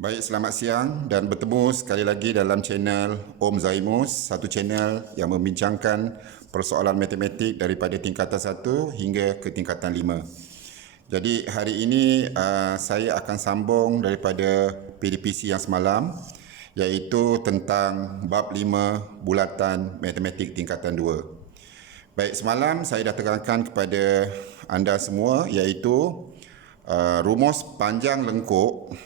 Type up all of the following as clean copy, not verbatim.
Baik, selamat siang dan bertemu sekali lagi dalam channel Om Zaimus, satu channel yang membincangkan persoalan matematik daripada tingkatan 1 hingga ke tingkatan 5. Jadi hari ini saya akan sambung daripada PDPC yang semalam, iaitu tentang bab 5 bulatan matematik tingkatan 2. Baik, semalam saya dah terangkan kepada anda semua iaitu rumus panjang lengkuk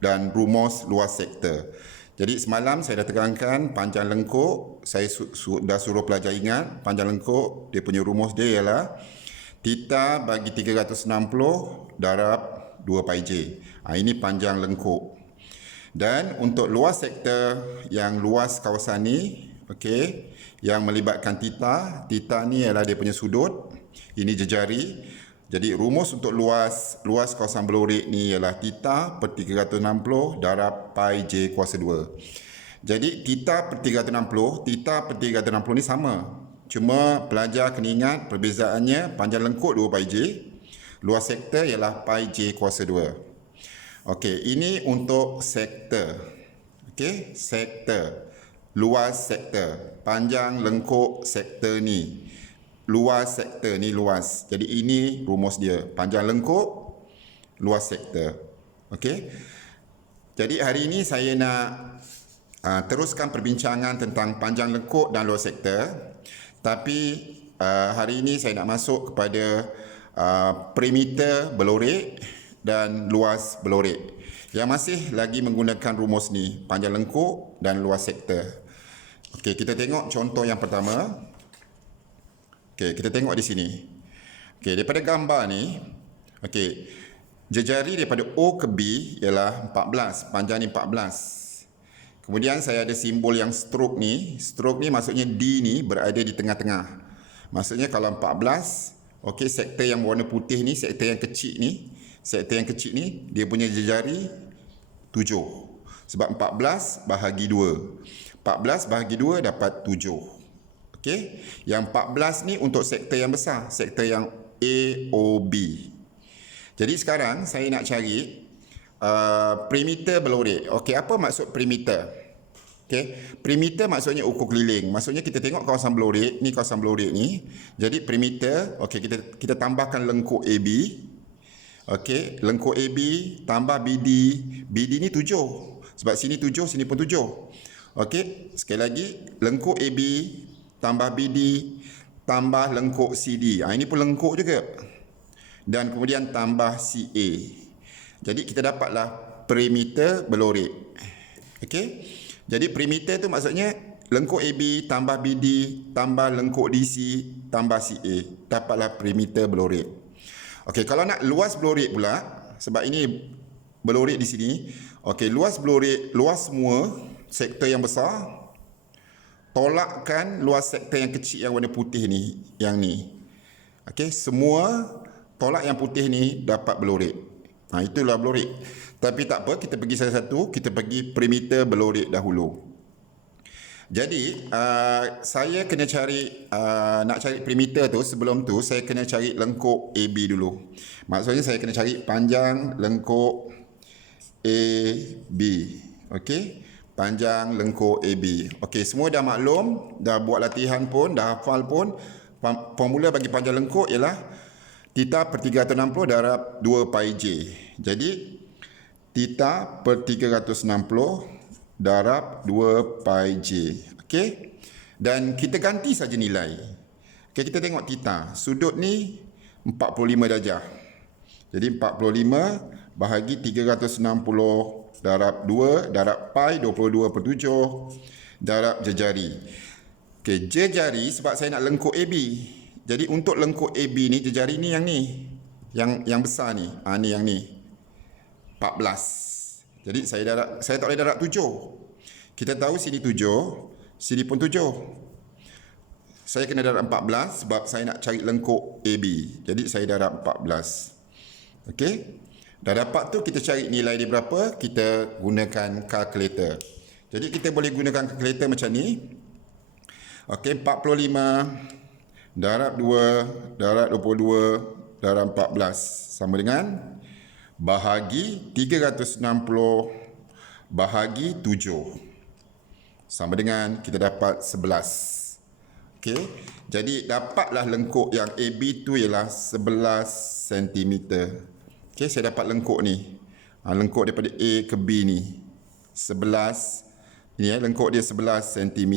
dan rumus luas sektor. Jadi semalam saya dah terangkan panjang lengkuk, saya dah suruh pelajar ingat panjang lengkuk, dia punya rumus dia ialah theta bagi 360 darab 2 pi j. Ini panjang lengkuk. Dan untuk luas sektor yang luas kawasan ni, okey, yang melibatkan theta ni ialah dia punya sudut, ini jejari. Jadi rumus untuk luas kawasan belurik ni ialah theta per 360 darab pi j kuasa 2. Jadi theta per 360 ni sama. Cuma pelajar kena ingat perbezaannya panjang lengkuk 2 pi j, luas sektor ialah pi j kuasa 2. Okey, ini untuk sektor. Okey, sektor. Luas sektor. Panjang lengkuk sektor ni. Luas sektor ni luas. Jadi ini rumus dia. Panjang lengkuk, luas sektor. Okey. Jadi hari ini saya nak teruskan perbincangan tentang panjang lengkuk dan luas sektor. Tapi hari ini saya nak masuk kepada perimeter belurik dan luas belurik. Yang masih lagi menggunakan rumus ni, panjang lengkuk dan luas sektor. Okey, kita tengok contoh yang pertama. Okey, kita tengok di sini. Okey, daripada gambar ni, okey, jejari daripada O ke B ialah 14, panjang ni 14. Kemudian saya ada simbol yang stroke ni. Stroke ni maksudnya D ni berada di tengah-tengah. Maksudnya kalau 14, okey, sektor yang warna putih ni, sektor yang kecil ni, dia punya jejari 7. Sebab 14 bahagi 2. 14 bahagi 2 dapat 7. Okey, yang 14 ni untuk sektor yang besar, sektor yang AOB. Jadi sekarang saya nak cari perimeter belurik. Okey, apa maksud perimeter? Okey, perimeter maksudnya ukur keliling. Maksudnya kita tengok kawasan belurik, ni kawasan belurik ni. Jadi perimeter, okey, kita tambahkan lengkuk AB. Okey, lengkuk AB tambah BD. BD ni 7. Sebab sini 7, sini pun 7. Okey, sekali lagi lengkuk AB tambah BD, tambah lengkuk CD. Ini pun lengkuk juga. Dan kemudian tambah CA. Jadi kita dapatlah perimeter belurik. Okey. Jadi perimeter tu maksudnya lengkuk AB tambah BD tambah lengkuk DC tambah CA. Dapatlah perimeter belurik. Okey, kalau nak luas belurik pula, sebab ini belurik di sini. Okey, luas belurik, luas semua sektor yang besar, tolakkan luas sektor yang kecil yang warna putih ni, yang ni. Okey, semua tolak yang putih ni dapat belurik. Itulah belurik. Tapi tak apa, kita pergi satu-satu, kita pergi perimeter belurik dahulu. Jadi, saya kena cari, nak cari perimeter tu, sebelum tu saya kena cari lengkuk AB dulu. Maksudnya saya kena cari panjang lengkuk AB. Okey, panjang lengkuk AB. Okey, semua dah maklum, dah buat latihan pun, dah hafal pun. Formula bagi panjang lengkuk ialah theta per 360 darab 2 pi j. Jadi, theta per 360 darab 2 pi j. Okey? Dan kita ganti saja nilai. Okey, kita tengok theta. Sudut ni 45 darjah. Jadi, 45 bahagi 360 darab 2 darab pi 22/7 darab jejari. Okey, jejari sebab saya nak lengkuk AB. Jadi untuk lengkuk AB ni, jejari ni yang ni. Yang besar ni. Ni yang ni. 14. Jadi saya tak boleh darab 7. Kita tahu sini 7, sini pun 7. Saya kena darab 14 sebab saya nak cari lengkuk AB. Jadi saya darab 14. Okey? Dah dapat tu, kita cari nilai dia berapa, kita gunakan kalkulator. Jadi kita boleh gunakan kalkulator macam ni. Okey, 45 darab 2 darab 22 darab 14 sama dengan bahagi 360 bahagi 7. Sama dengan kita dapat 11. Okey. Jadi dapatlah lengkuk yang AB tu ialah 11 cm. Okey, saya dapat lengkuk ni. Lengkuk daripada A ke B ni 11. Ini lengkuk dia 11 cm.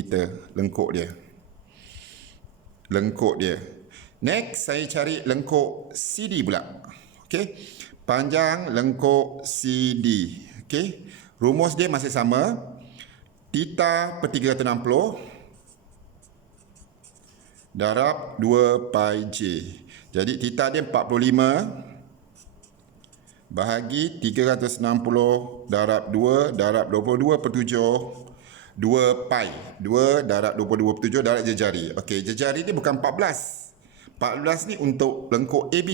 Lengkuk dia. Next, saya cari lengkuk CD pula. Okey. Panjang lengkuk CD. Okey. Rumus dia masih sama. Theta per 360 darab 2 pi J. Jadi theta dia 45 bahagi 360 darab 2 darab 22 per 7 2 pi. 2 darab 22 per 7 darab jejari. Okey, jejari dia bukan 14. 14 ni untuk lengkuk AB.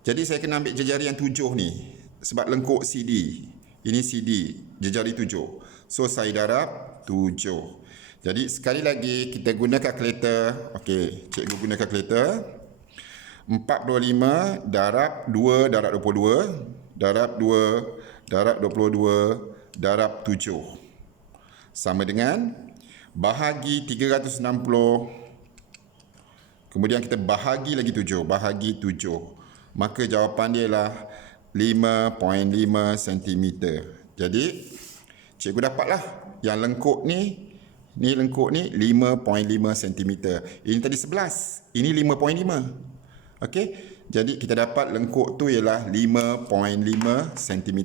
Jadi saya kena ambil jejari yang 7 ni. Sebab lengkuk CD. Ini CD, jejari 7. So saya darab 7. Jadi sekali lagi kita guna kalkulator. Okey, cikgu guna kalkulator. 45 darab 2 darab 22 darab 2 darab 22 darab 7 sama dengan bahagi 360, kemudian kita bahagi lagi 7, bahagi 7. Maka jawapan dia ialah 5.5 cm. Jadi cikgu dapatlah yang lengkuk ni lengkuk ni 5.5 cm. Ini tadi 11, ini 5.5. Okey, jadi kita dapat lengkuk tu ialah 5.5 cm.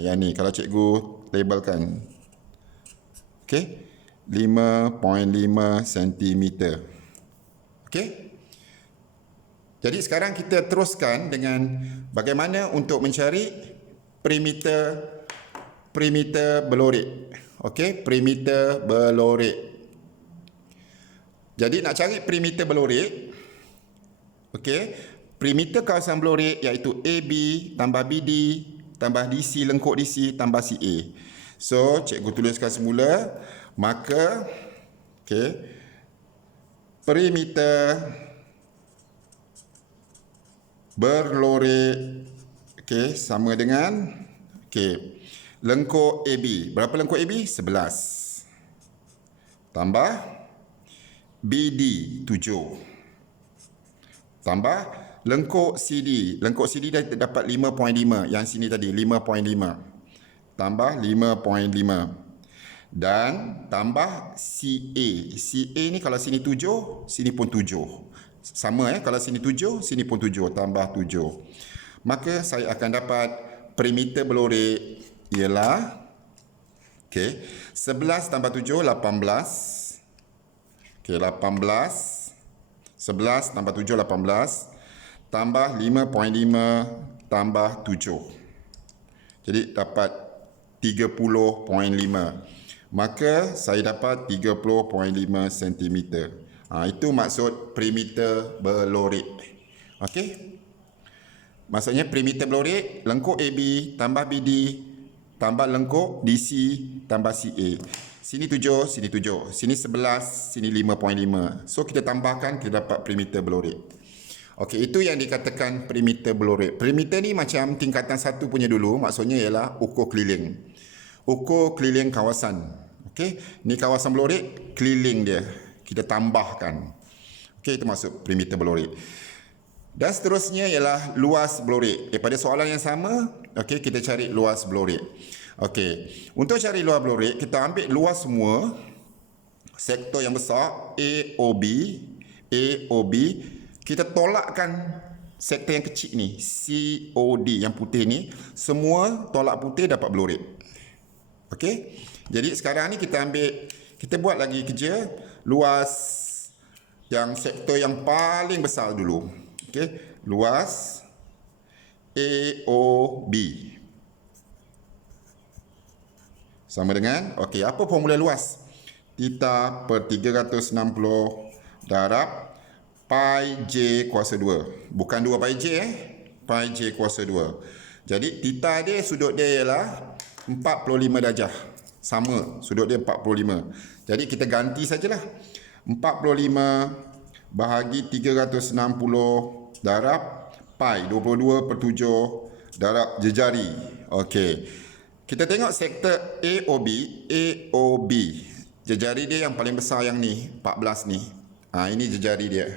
Yang ni kalau cikgu labelkan. Okey, 5.5 cm. Okey. Jadi sekarang kita teruskan dengan bagaimana untuk mencari perimeter belorik. Okey, perimeter belorik. Jadi nak cari perimeter belorik, okey, perimeter kawasan belorik iaitu AB tambah BD tambah DC, lengkuk DC tambah CA. So, cikgu tuliskan semula. Maka, okey, perimeter berlorik, okey, sama dengan, okey, lengkuk AB. Berapa lengkuk AB? 11. Tambah BD 7. Tambah lengkuk CD. Lengkuk CD dah dapat 5.5. Yang sini tadi 5.5. Tambah 5.5. Dan tambah CA. CA ni kalau sini 7, sini pun 7. Sama kalau sini 7, sini pun 7. Tambah 7. Maka saya akan dapat perimeter belorik ialah, okey, 11 tambah 7, 18. Okey, 18. 11 tambah 7, 18. Tambah 5.5 tambah 7. Jadi dapat 30.5. Maka saya dapat 30.5 cm. Itu maksud perimeter belorik. Okey. Maksudnya perimeter belorik, lengkuk AB tambah BD tambah lengkuk DC tambah CA. Sini 7, sini 7. Sini 11, sini 5.5. So, kita tambahkan, kita dapat perimeter belorik. Okey, itu yang dikatakan perimeter belorik. Perimeter ni macam tingkatan 1 punya dulu. Maksudnya ialah ukur keliling. Ukur keliling kawasan. Okey, ni kawasan belorik, keliling dia. Kita tambahkan. Okey, itu maksud perimeter belorik. Dan seterusnya ialah luas belorik. Pada soalan yang sama, okey, kita cari luas belorik. Okey, untuk cari luas belorik, kita ambil luas semua sektor yang besar AOB, kita tolakkan sektor yang kecil ni, COD yang putih ni, semua tolak putih dapat belorik. Okey, jadi sekarang ni kita buat lagi kerja luas yang sektor yang paling besar dulu. Okey, luas AOB sama dengan, okey, apa formula luas? Theta per 360 darab pi J kuasa 2. Bukan 2 pi J, pi J kuasa 2. Jadi theta dia, sudut dia ialah 45 darjah. Sama, sudut dia 45. Jadi kita ganti sajalah. 45 bahagi 360 darab pi 22 per 7 darab jejari. Okey. Kita tengok sektor AOB. AOB. Jejari dia yang paling besar yang ni, 14 ni. Ini jejari dia.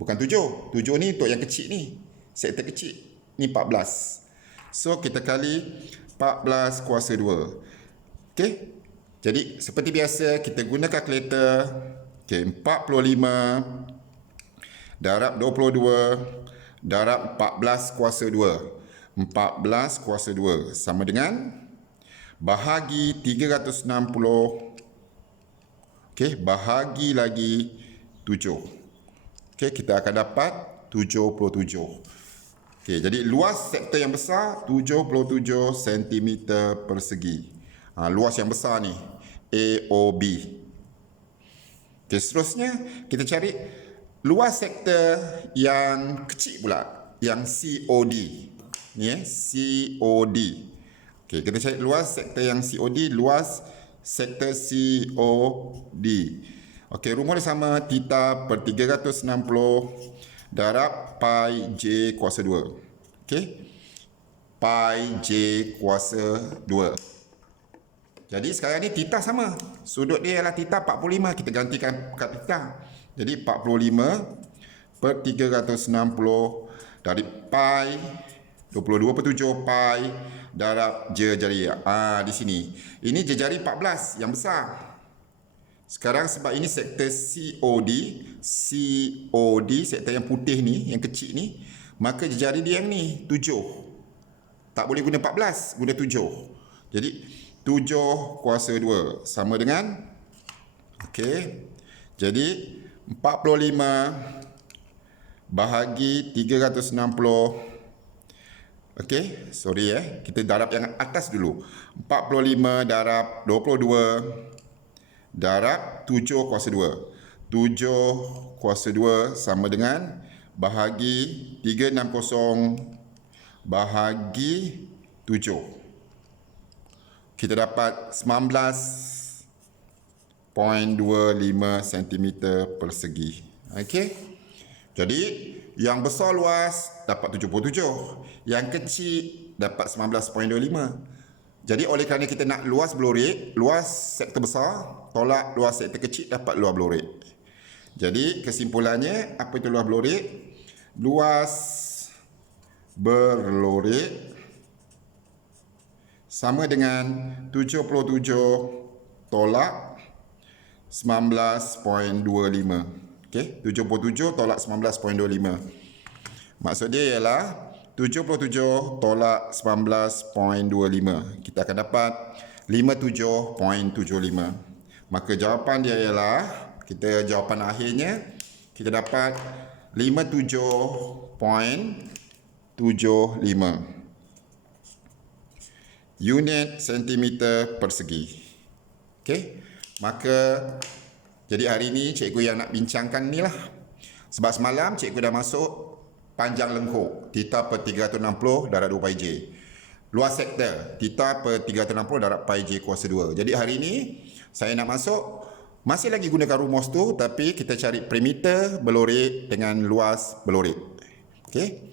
Bukan 7. 7 ni untuk yang kecil ni. Sektor kecil. Ni 14. So, kita kali 14 kuasa 2. Okey. Jadi, seperti biasa, kita guna kalkulator. Okey, 45 darab 22 darab 14 kuasa 2. 14 kuasa 2 sama dengan bahagi 360. Okey, bahagi lagi 7. Okey, kita akan dapat 77. Okey, jadi luas sektor yang besar 77 cm persegi. Luas yang besar ni AOB. Okey, seterusnya kita cari luas sektor yang kecil pula, yang COD. Ni COD. Okey, kita cari luas sektor yang COD, luas sektor COD. Okey, rumus dia sama theta per 360 darab pi j kuasa 2. Okey. Pi j kuasa 2. Jadi sekarang ni theta sama. Sudut dia ialah theta 45. Kita gantikan kat theta. Jadi 45 per 360 dari pi 22/7 pi darab jejari. Di sini. Ini jejari 14 yang besar. Sekarang sebab ini sektor COD, sektor yang putih ni, yang kecil ni, maka jejari dia yang ni 7. Tak boleh guna 14, guna 7. Jadi 7 kuasa 2 sama dengan, okey. Jadi 45 bahagi 360. Okey, sorry kita darab yang atas dulu. 45 darab 22 darab 7 kuasa 2. 7 kuasa 2 sama dengan bahagi 360 bahagi 7. Kita dapat 19.25 cm persegi. Okey. Jadi yang besar luas dapat 77. Yang kecil dapat 19.25. Jadi oleh kerana kita nak luas belorik, luas sektor besar tolak luas sektor kecil, dapat luas belorik. Jadi kesimpulannya, apa itu luas belorik? Luas berlorik sama dengan 77 tolak 19.25. Okey, 77 tolak 19.25. Maksud dia ialah 77 tolak 19.25. Kita akan dapat 57.75. Maka jawapan dia ialah, jawapan akhirnya, kita dapat 57.75 unit sentimeter persegi. Okey, maka jadi hari ini cikgu yang nak bincangkan ni lah. Sebab semalam cikgu dah masuk panjang lengkuk, theta per 360 darab 2 pi j. Luas sektor, theta per 360 darab pi j kuasa 2. Jadi hari ini saya nak masuk, masih lagi gunakan rumus tu, tapi kita cari perimeter belorik dengan luas belorik. Okey.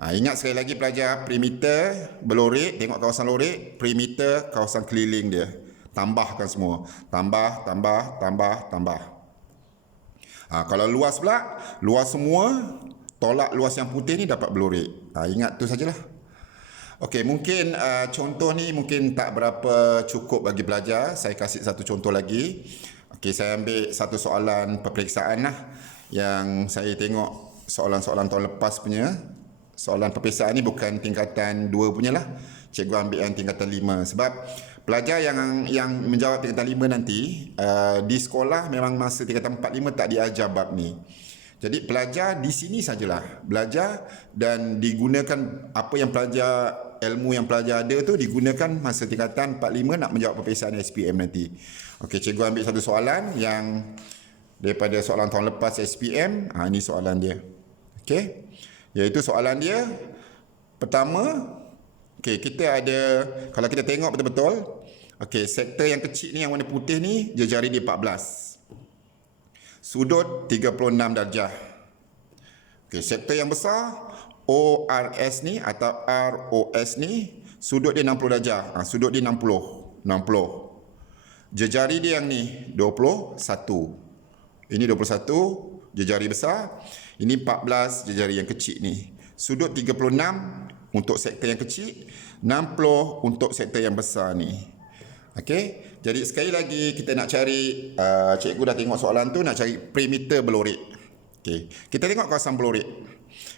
Ingat sekali lagi pelajar, perimeter belorik, tengok kawasan lorik, perimeter kawasan keliling dia. Tambahkan semua. Tambah. Kalau luas pula, luas semua tolak luas yang putih ni dapat belorik. Ingat tu sajalah. Okey, mungkin contoh ni mungkin tak berapa cukup bagi pelajar. Saya kasih satu contoh lagi. Okey, saya ambil satu soalan peperiksaan lah, yang saya tengok soalan-soalan tahun lepas punya. Soalan peperiksaan ni bukan tingkatan 2 punya lah. Cikgu ambil yang tingkatan 5. Sebab pelajar yang menjawab tingkatan 5 nanti, di sekolah memang masa tingkatan 4, 5 tak diajar bab ni. Jadi pelajar di sini sajalah belajar, dan digunakan apa yang pelajar, ilmu yang pelajar ada tu digunakan masa tingkatan 4, 5 nak menjawab peperiksaan SPM nanti. Okey, cikgu ambil satu soalan yang daripada soalan tahun lepas SPM. Ini soalan dia. Okey. Iaitu soalan dia pertama, okey, kita ada, kalau kita tengok betul-betul, okey, sektor yang kecil ni yang warna putih ni jejari dia 14. Sudut 36 darjah. Okey, sektor yang besar ORS ni atau ROS ni Sudut dia 60 darjah. Sudut dia 60. Jejari dia yang ni 21. Ini 21 jejari besar. Ini 14 jejari yang kecil ni. Sudut 36 untuk sektor yang kecil, 60 untuk sektor yang besar ni. Okey. Jadi sekali lagi kita nak cari, cikgu dah tengok soalan tu, nak cari perimeter belorik. Okey. Kita tengok kawasan belorik.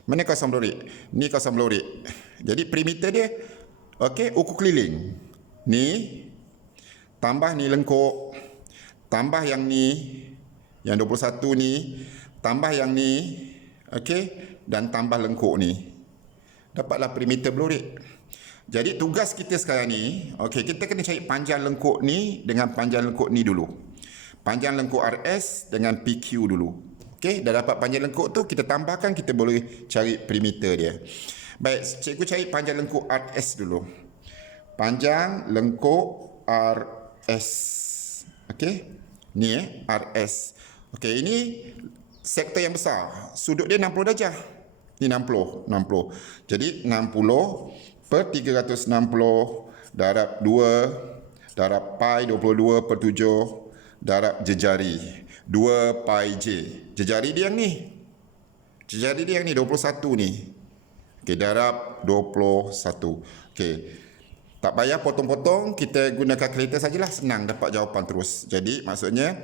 Mana kawasan belorik? Ni kawasan belorik. Jadi perimeter dia, okey, ukur keliling. Ni tambah ni lengkuk, tambah yang ni, yang 21 ni, tambah yang ni, okey, dan tambah lengkuk ni. Dapatlah perimeter belorik. Jadi tugas kita sekarang ni, okey, kita kena cari panjang lengkuk ni dengan panjang lengkuk ni dulu. Panjang lengkuk RS dengan PQ dulu. Okey, dah dapat panjang lengkuk tu, kita tambahkan, kita boleh cari perimeter dia. Baik, cikgu cari panjang lengkuk RS dulu. Panjang lengkuk RS. Okey, ni RS. Okey, ini sektor yang besar. Sudut dia 60 darjah. Ni 60. Jadi 60 per 360 darab 2 darab pi 22/7 darab jejari 2 pi j. Jejari dia yang ni. Jejari dia yang ni 21 ni. Okey, darab 21. Okey. Tak payah potong-potong, kita guna kalkulator sajalah, senang dapat jawapan terus. Jadi maksudnya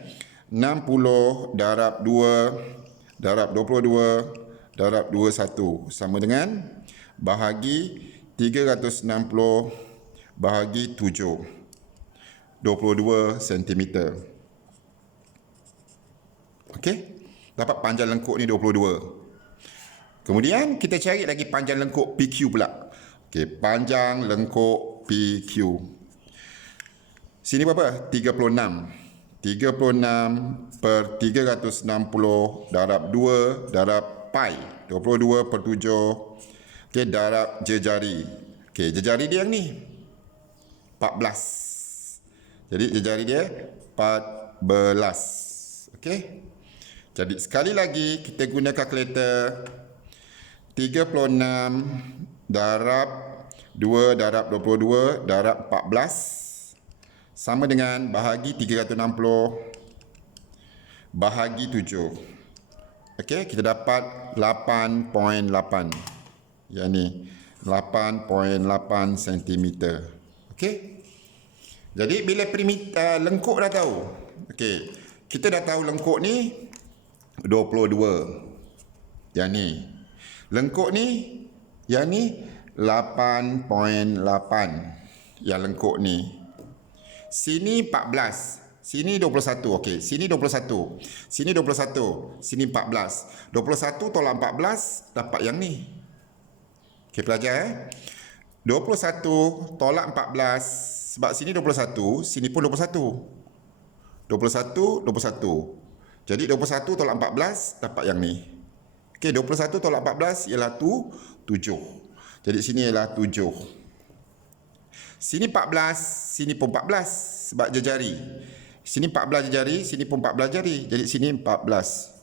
60 darab 2 darab 22 darab 21 sama dengan bahagi 360 bahagi 7. 22 cm. Okey? Dapat panjang lengkuk ni 22. Kemudian kita cari lagi panjang lengkuk PQ pula. Okey, panjang lengkuk PQ. Sini berapa? 36. 36 per 360 darab 2 darab pi 22/7. Okey, darab jejari. Okey, jejari dia yang ni 14. Jadi jejari dia 14. Okey. Jadi sekali lagi kita guna kalkulator. 36 darab 2 darab 22 darab 14 sama dengan bahagi 360 bahagi 7. Okey, kita dapat 8.8. Yang ni 8.8 cm. Okey. Jadi bila perimeter lengkuk dah tahu. Okey, kita dah tahu lengkuk ni 22. Yang ni. Lengkuk ni, yang ni 8.8. Yang lengkuk ni. Sini 14. Sini 21. Okey, sini 21. Sini 21. Sini 14. 21 tolak 14 dapat yang ni. Okey, pelajar 21 tolak 14 sebab sini 21, sini pun 21. 21, 21. Jadi 21 tolak 14 dapat yang ni. Okey, 21 tolak 14 ialah 7. Jadi sini ialah 7. Sini 14, sini pun 14 sebab jejari. Sini 14 jejari, sini pun 14 jari. Jadi sini 14.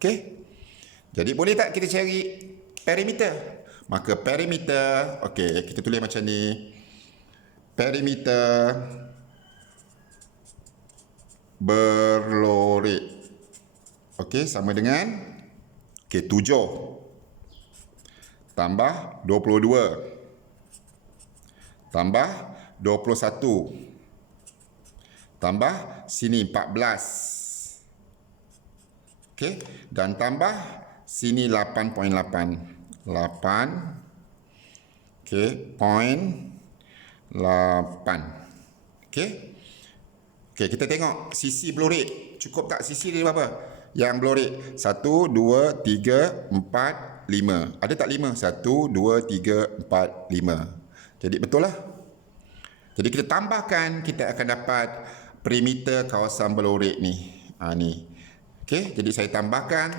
Okey. Jadi boleh tak kita cari perimeter? Maka perimeter, okey, kita tulis macam ni. Perimeter berlorik. Okey, sama dengan 7 tambah 22 tambah 21 tambah sini 14. Okey, dan tambah sini 8.8. 8. Okey, 0.8. Okey. Okey, kita tengok sisi belorik. Cukup tak sisi dia berapa? Yang belorik 1, 2, 3, 4, 5. Ada tak 5? 1, 2, 3, 4, 5. Jadi betul lah. Jadi kita tambahkan, kita akan dapat perimeter kawasan belorik ni. Ni. Okey, jadi saya tambahkan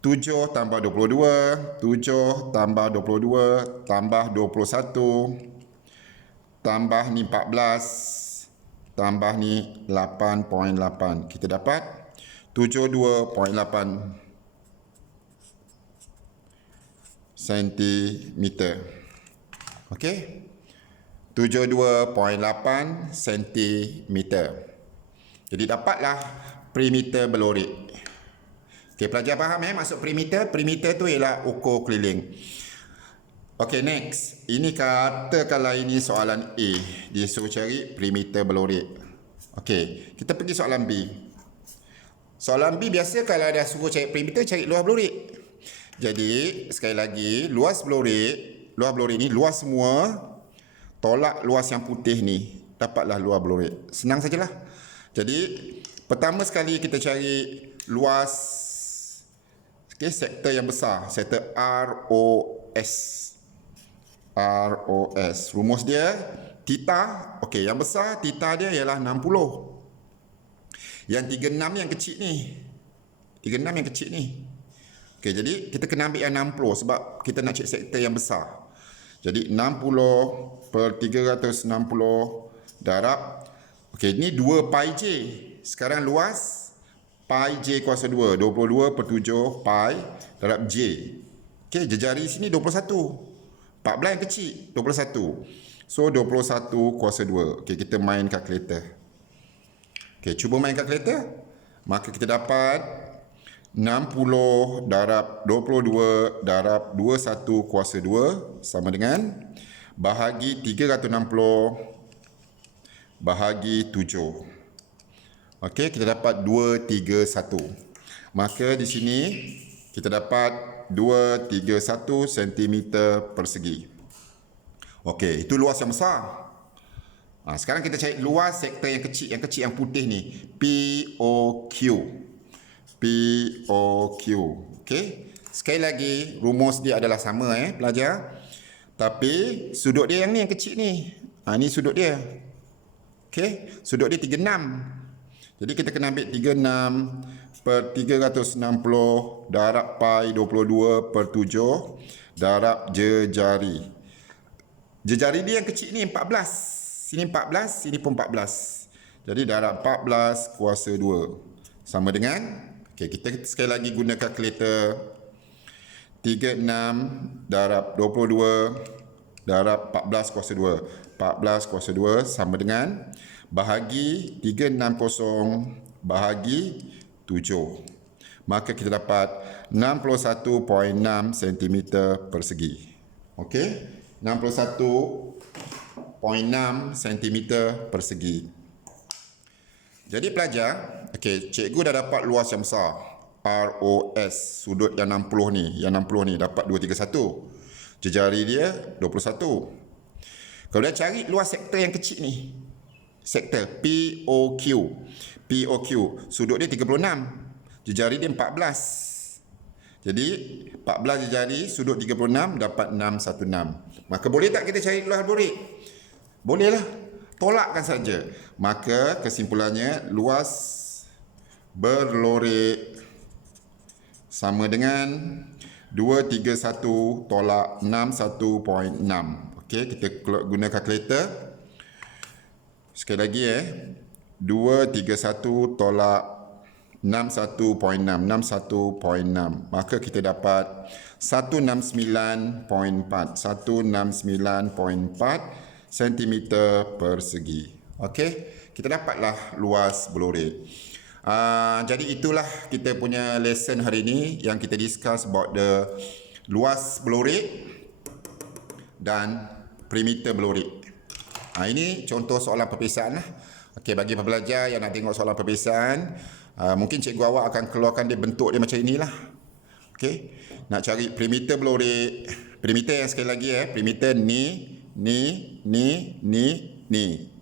7 tambah 22, 7 tambah 22 tambah 21 tambah ni 14 tambah ni 8.8. Kita dapat 72.8 cm. Okey. 72.8 cm. Jadi dapatlah perimeter berlorik. Okey, pelajar faham maksud perimeter? Perimeter tu ialah ukur keliling. Okey, next. Ini katakanlah ini soalan A. Dia suruh cari perimeter berlorik. Okey, kita pergi soalan B. Soalan B biasa kalau dah suruh cari perimeter, cari luas berlorik. Jadi, sekali lagi, luas berlorik ni luas semua, tolak luas yang putih ni, dapatlah luas berlorik. Senang sajalah. Jadi, pertama sekali kita cari luas sektor yang besar, sektor ROS. ROS. Rumus dia theta. Okey, yang besar theta dia ialah 60. Yang 36 yang kecil ni. 36 yang kecil ni. Okey, jadi kita kena ambil yang 60 sebab kita nak cek sektor yang besar. Jadi 60 per 360 darab. Okey, ni 2 pi j. Sekarang luas pi j kuasa 2. 22 per 7 pi darab j. Okey, jejari sini 21. 14 yang kecil, 21. So, 21 kuasa 2. Okey, kita main kalkulator. Okey, cuba main kalkulator. Maka kita dapat 60 darab 22 darab 21 kuasa 2 sama dengan bahagi 360 bahagi 7. Okey, kita dapat 231. Maka di sini kita dapat 231 cm persegi. Okey, itu luas yang besar. Sekarang kita cari luas sektor yang kecil yang putih ni. POQ. POQ. Okey. Sekali lagi, rumus dia adalah sama pelajar. Tapi sudut dia yang ni yang kecil ni. Ni sudut dia. Okey, sudut dia 36. Jadi kita kena ambil 36 per 360 darab pi 22 per 7 darab jejari. Jejari dia yang kecil ni 14. Sini 14, sini pun 14. Jadi darab 14 kuasa 2. Sama dengan, okay, kita sekali lagi guna kalkulator. 36 darab 22 darab 14 kuasa 2. 14 kuasa 2 sama dengan bahagi 360 bahagi 7. Maka kita dapat 61.6 cm persegi. Okey, 61.6 cm persegi. Jadi pelajar, okey, cikgu dah dapat luas yang besar. ROS, sudut yang 60 ni, dapat 231. Jejari dia 21. Kalau dah cari luas sektor yang kecil ni, sektor POQ. POQ, sudut dia 36. Jejari dia 14. Jadi 14 jejari, sudut 36 dapat 616. Maka boleh tak kita cari luas berlorik? Bolehlah. Tolakkan saja. Maka kesimpulannya luas berlorik sama dengan 231 tolak 61.6. Okey, kita guna kalkulator. Sekali lagi 231 tolak 61.6. 61.6. Maka kita dapat 169.4. 169.4 cm persegi. Okey, kita dapatlah luas berlorik. Jadi itulah kita punya lesson hari ini yang kita discuss about the luas berlorik dan perimeter berlorik. Ini contoh soalan perpisahan lah. Okey, bagi pembelajar yang nak tengok soalan perpisahan, mungkin cikgu awak akan keluarkan dia bentuk dia macam inilah. Okey, nak cari perimeter berlorik. Perimeter yang sekali lagi perimeter ni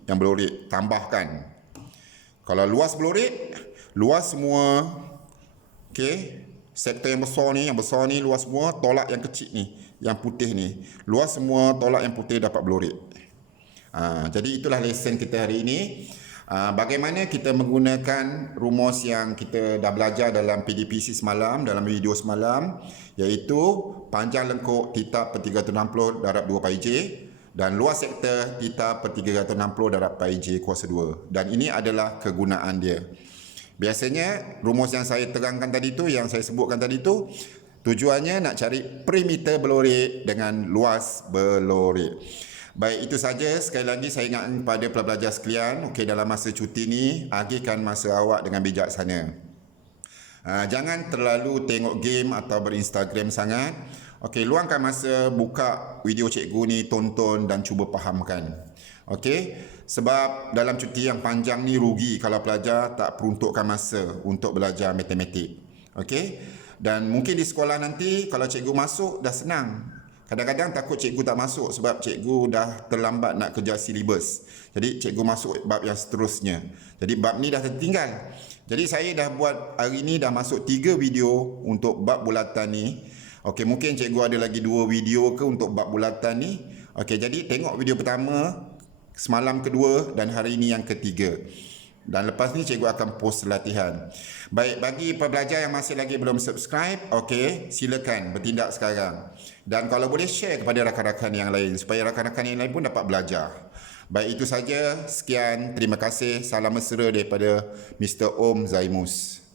yang berlorik, tambahkan. Kalau luas berlorik, luas semua, okey, sektor yang besar ni luas semua, tolak yang kecil ni, yang putih ni, luas semua, tolak yang putih dapat berlorik. Jadi itulah lesson kita hari ini. Bagaimana kita menggunakan rumus yang kita dah belajar dalam PDPC semalam, dalam video semalam, iaitu panjang lengkuk theta per 360 darab 2 pi j dan luas sektor theta per 360 darab pi j kuasa 2. Dan ini adalah kegunaan dia. Biasanya rumus yang saya terangkan tadi tu, yang saya sebutkan tadi tu, Tujuannya nak cari perimeter berlorek dengan luas berlorek. Baik, itu saja. Sekali lagi saya ingatkan kepada pelajar sekalian, okey, dalam masa cuti ni, agihkan masa awak dengan bijaksana. Jangan terlalu tengok game atau berinstagram sangat. Okey, luangkan masa, buka video cikgu ni, tonton dan cuba fahamkan. Okey, sebab dalam cuti yang panjang ni rugi kalau pelajar tak peruntukkan masa untuk belajar matematik. Okey, dan mungkin di sekolah nanti kalau cikgu masuk dah senang. Kadang-kadang takut cikgu tak masuk sebab cikgu dah terlambat nak kejar silibus. Jadi cikgu masuk bab yang seterusnya. Jadi bab ni dah tertinggal. Jadi saya dah buat hari ni dah masuk 3 video untuk bab bulatan ni. Okey, mungkin cikgu ada lagi 2 video ke untuk bab bulatan ni. Okey, jadi tengok video pertama, semalam kedua dan hari ini yang ketiga. Dan lepas ni cikgu akan post latihan. Baik, bagi pembelajar yang masih lagi belum subscribe, okey, silakan bertindak sekarang. Dan kalau boleh share kepada rakan-rakan yang lain supaya rakan-rakan yang lain pun dapat belajar. Baik, itu saja. Sekian, terima kasih. Salam mesra daripada Mr. Om Zaimus.